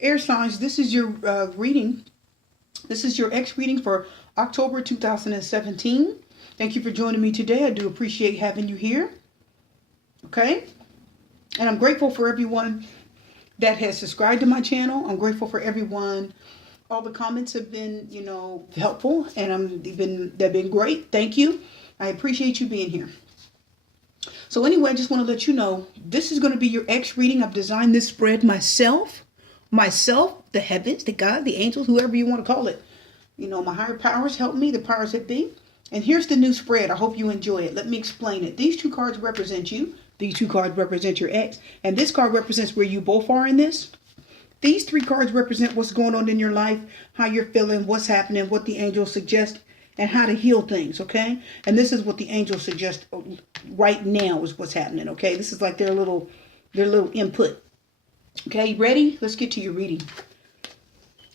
Air signs, this is your reading. This is your X reading for October 2017. Thank you for joining me today. I do appreciate having you here. Okay? And I'm grateful for everyone that has subscribed to my channel. I'm grateful for everyone. All the comments have been, helpful, and they've been great. Thank you. I appreciate you being here. So anyway, I just want to let you know this is going to be your X reading. I've designed this spread myself, the heavens, the God, the angels, whoever you want to call it. My higher powers help me, the powers that be. And here's the new spread. I hope you enjoy it. Let me explain it. These two cards represent you. These two cards represent your ex. And this card represents where you both are in this. These three cards represent what's going on in your life, how you're feeling, what's happening, what the angels suggest, and how to heal things, okay? And this is what the angels suggest right now is what's happening, okay? This is like their little input. Okay, ready? Let's get to your reading.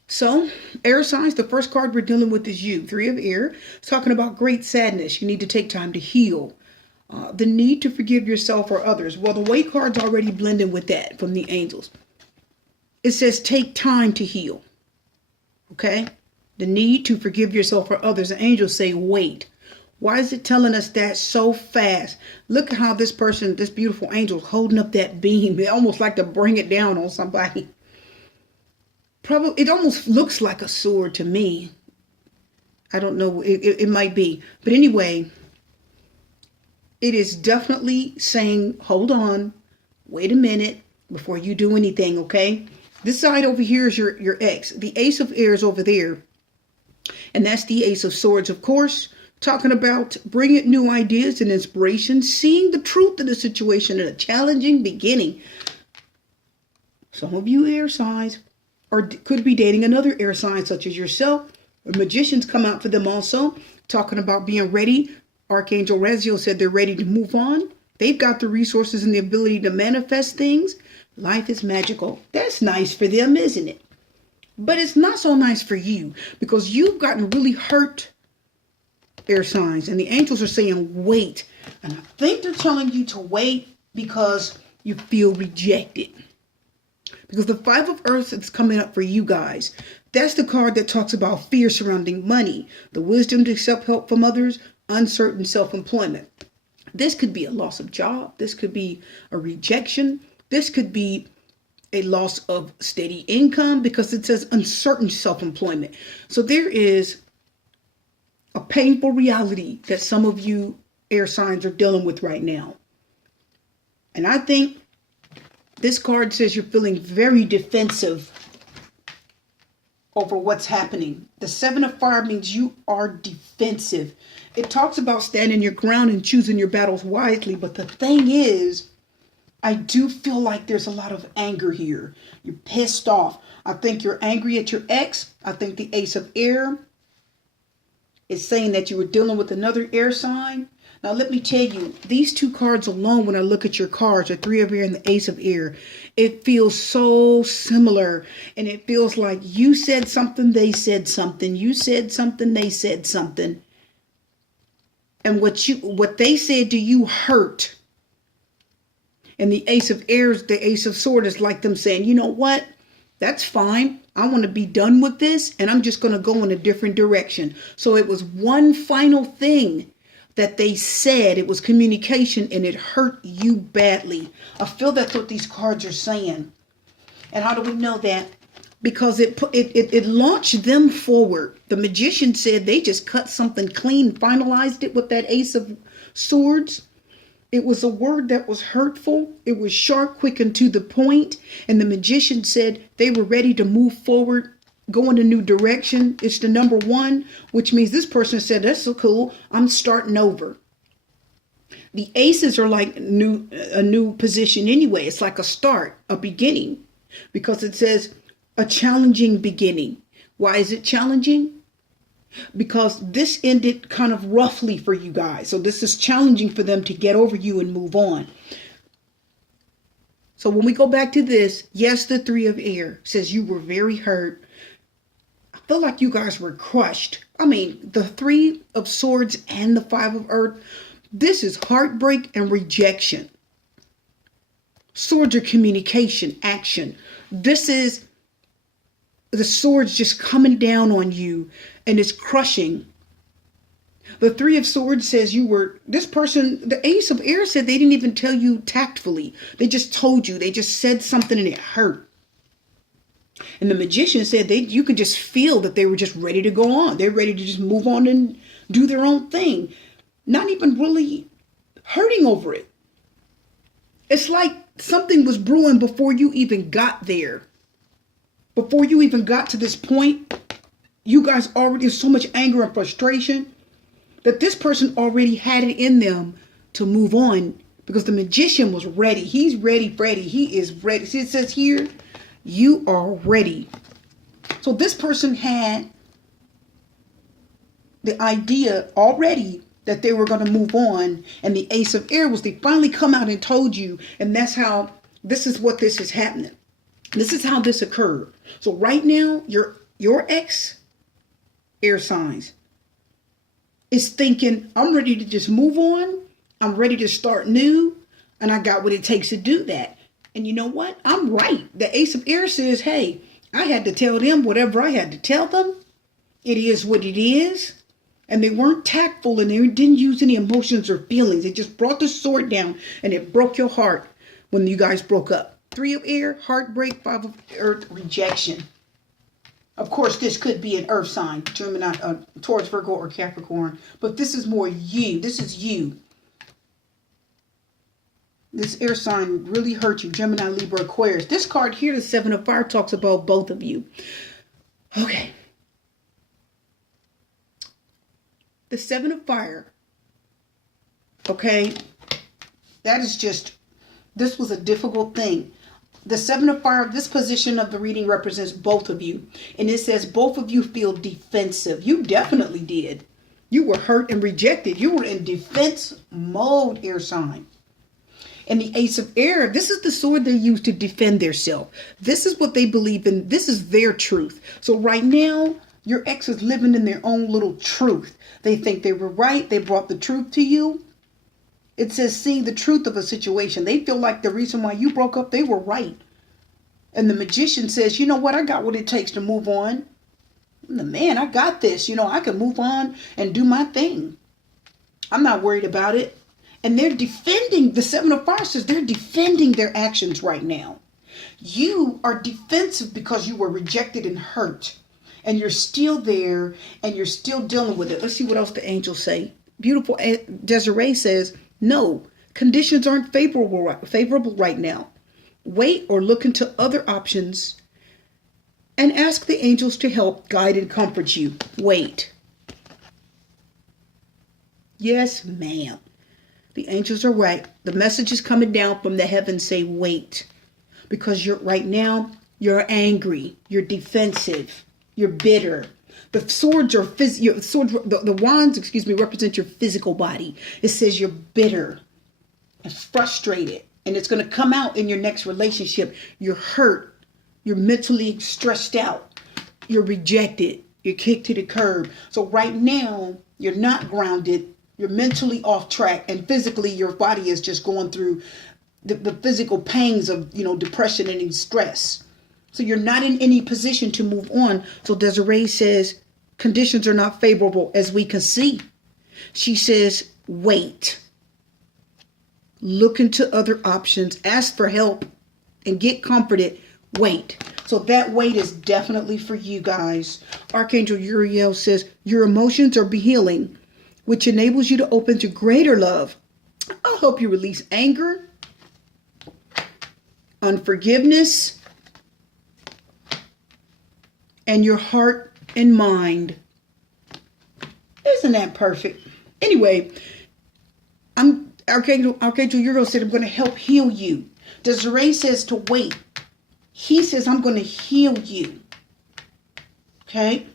So, air signs, the first card we're dealing with is you, Three of Air. It's talking about great sadness. You need to take time to heal. The need to forgive yourself or others. Well, the way card's already blending with that from the angels. It says take time to heal. Okay? The need to forgive yourself or others. The angels say wait. Why is it telling us that so fast? Look at how this person, this beautiful angel, is holding up that beam. They almost like to bring it down on somebody. Probably, it almost looks like a sword to me. I don't know. It might be. But anyway, it is definitely saying, hold on, wait a minute before you do anything, okay? This side over here is your ex. The Ace of Air is over there. And that's the Ace of Swords, of course. Talking about bringing new ideas and inspiration, seeing the truth of the situation in a challenging beginning. Some of you air signs could be dating another air sign such as yourself. The magicians come out for them also. Talking about being ready. Archangel Raziel said they're ready to move on. They've got the resources and the ability to manifest things. Life is magical. That's nice for them, isn't it? But it's not so nice for you because you've gotten really hurt, air signs. And the angels are saying, wait. And I think they're telling you to wait because you feel rejected. Because the Five of Earth is coming up for you guys. That's the card that talks about fear surrounding money, the wisdom to accept help from others, uncertain self-employment. This could be a loss of job. This could be a rejection. This could be a loss of steady income because it says uncertain self-employment. So there is a painful reality that some of you air signs are dealing with right now. And I think this card says you're feeling very defensive over what's happening. The Seven of Fire means you are defensive. It talks about standing your ground and choosing your battles wisely. But the thing is, I do feel like there's a lot of anger here. You're pissed off. I think you're angry at your ex. I think the Ace of Air is saying that you were dealing with another air sign. Now, let me tell you, these two cards alone, when I look at your cards, the Three of Air and the Ace of Air, it feels so similar. And it feels like you said something, they said something. You said something, they said something. And what they said to you hurt. And the Ace of Air, the Ace of Swords is like them saying, you know what? That's fine. I want to be done with this. And I'm just going to go in a different direction. So it was one final thing that they said. It was communication and it hurt you badly. I feel that's what these cards are saying. And how do we know that? Because it launched them forward. The magician said they just cut something clean, finalized it with that Ace of Swords. It was a word that was hurtful. It was sharp, quick, and to the point. And the magician said they were ready to move forward, go in a new direction. It's the number one, which means this person said, that's so cool. I'm starting over. The aces are like a new position anyway. It's like a start, a beginning, because it says a challenging beginning. Why is it challenging? Because this ended kind of roughly for you guys. So this is challenging for them to get over you and move on. So when we go back to this, yes, the Three of Air says you were very hurt. I feel like you guys were crushed. I mean, the Three of Swords and the Five of Earth, this is heartbreak and rejection. Swords are communication, action. This is the sword's just coming down on you and it's crushing. The Three of Swords says this person, the Ace of Air said they didn't even tell you tactfully. They just told you. They just said something and it hurt. And the Magician said you could just feel that they were just ready to go on. They're ready to just move on and do their own thing. Not even really hurting over it. It's like something was brewing before you even got there. Before you even got to this point, you guys already, there's so much anger and frustration that this person already had it in them to move on, because the Magician was ready. He's ready. He is ready. See, it says here, you are ready. So this person had the idea already that they were going to move on. And the Ace of Air was they finally come out and told you. And this is what this is happening. This is how this occurred. So right now, your ex air signs is thinking, I'm ready to just move on. I'm ready to start new. And I got what it takes to do that. And you know what? I'm right. The Ace of Air says, hey, I had to tell them whatever I had to tell them. It is what it is. And they weren't tactful and they didn't use any emotions or feelings. They just brought the sword down and it broke your heart when you guys broke up. Three of Air, heartbreak. Five of Earth, rejection. Of course, this could be an earth sign, Gemini, Taurus, Virgo, or Capricorn. But this is more you. This is you. This air sign really hurt you. Gemini, Libra, Aquarius. This card here, the Seven of Fire, talks about both of you. Okay. The Seven of Fire. Okay. That is just, this was a difficult thing. The Seven of Fire, this position of the reading represents both of you. And it says both of you feel defensive. You definitely did. You were hurt and rejected. You were in defense mode, air sign. And the Ace of Air, this is the sword they use to defend themselves. This is what they believe in. This is their truth. So right now, your ex is living in their own little truth. They think they were right. They brought the truth to you. It says seeing the truth of a situation. They feel like the reason why you broke up, they were right. And the Magician says, you know what? I got what it takes to move on. Man, I got this. I can move on and do my thing. I'm not worried about it. And they're defending, the Seven of Fire says they're defending their actions right now. You are defensive because you were rejected and hurt. And you're still there and you're still dealing with it. Let's see what else the angels say. Beautiful Desiree says, no, conditions aren't favorable right now. Wait or look into other options and ask the angels to help guide and comfort you. Wait. Yes, ma'am. The angels are right. The message is coming down from the heavens say wait. Because right now, you're angry. You're defensive. You're bitter. The swords are the wands, represent your physical body. It says you're bitter and frustrated. And it's going to come out in your next relationship. You're hurt. You're mentally stressed out. You're rejected. You're kicked to the curb. So right now, you're not grounded. You're mentally off track, and physically your body is just going through the physical pangs of, depression and stress. So you're not in any position to move on. So Desiree says conditions are not favorable as we can see. She says, wait. Look into other options. Ask for help and get comforted. Wait. So that wait is definitely for you guys. Archangel Uriel says your emotions are healing, which enables you to open to greater love. I'll help you release anger, unforgiveness, and your heart and mind. Isn't that perfect? Anyway, Archangel Uriel said, I'm going to help heal you. Desiree says to wait. He says, I'm going to heal you. Okay?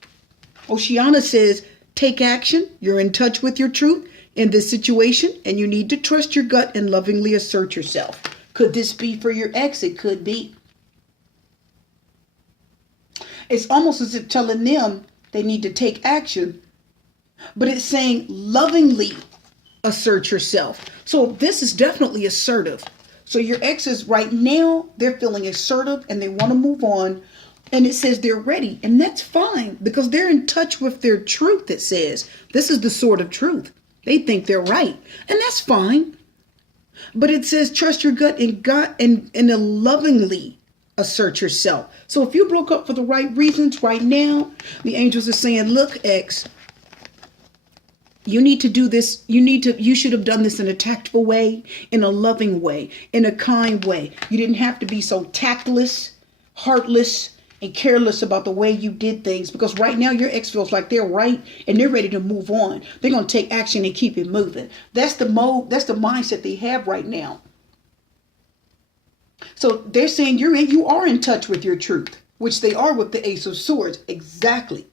Oceana says, take action. You're in touch with your truth in this situation, and you need to trust your gut and lovingly assert yourself. Could this be for your ex? It could be. It's almost as if telling them they need to take action, but it's saying lovingly assert yourself. So this is definitely assertive. So your exes right now, they're feeling assertive and they want to move on. And it says they're ready. And that's fine because they're in touch with their truth. It says this is the sword of truth. They think they're right. And that's fine. But it says trust your gut and God and lovingly assert yourself. So if you broke up for the right reasons right now, the angels are saying, look, X, you need to do this. You should have done this in a tactful way, in a loving way, in a kind way. You didn't have to be so tactless, heartless, and careless about the way you did things, because right now your ex feels like they're right and they're ready to move on. They're going to take action and keep it moving. That's the mindset they have right now. So they're saying you are in touch with your truth, which they are with the Ace of Swords. Exactly.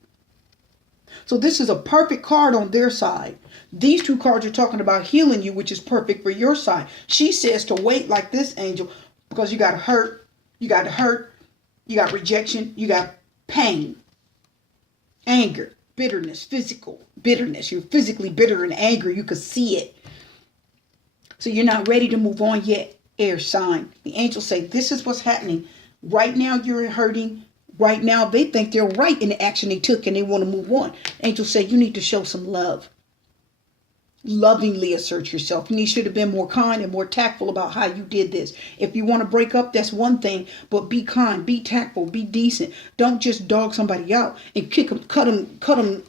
So this is a perfect card on their side. These two cards are talking about healing you, which is perfect for your side. She says to wait like this, angel, because you got hurt. You got rejection. You got pain, anger, bitterness, physical bitterness. You're physically bitter and angry. You could see it. So you're not ready to move on yet, air sign. The angels say this is what's happening. Right now you're hurting. Right now they think they're right in the action they took and they want to move on. Angels say you need to show some love. Lovingly assert yourself. You should have been more kind and more tactful about how you did this. If you want to break up, that's one thing, but be kind, be tactful, be decent. Don't just dog somebody out and kick them, cut them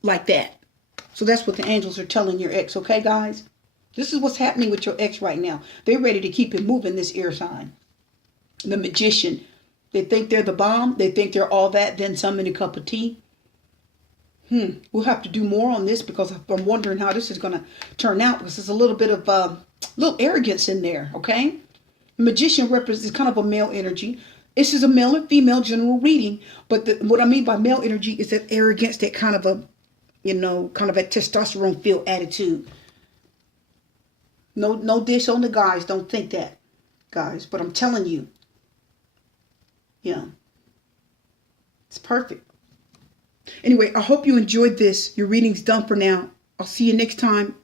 like that. So that's what the angels are telling your ex, okay, guys? This is what's happening with your ex right now. They're ready to keep it moving, this air sign. The Magician. They think they're the bomb. They think they're all that, then some in a cup of tea. We'll have to do more on this because I'm wondering how this is going to turn out, because there's a little bit of little arrogance in there, okay? The Magician represents kind of a male energy. This is a male and female general reading, but what I mean by male energy is that arrogance, that kind of a testosterone-filled attitude. No dish on the guys. Don't think that, guys. But I'm telling you, yeah, it's perfect. Anyway, I hope you enjoyed this. Your reading's done for now. I'll see you next time.